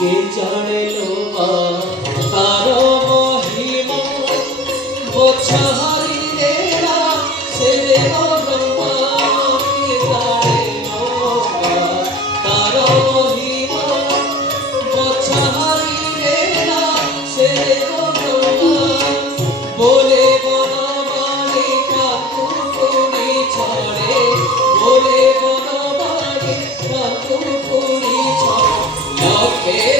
কে জানে লোবা তার মহিমা বোঝা হারিলে না সে ব্রহ্মা কে জানে লোবা তার মহিমা বোঝা হারিলে না সে ব্রহ্মা বলে বনমালী কাকুকুনি ছড়ে বলে বনমালী কাকুকুনি ছড়ে লক্ষ্যে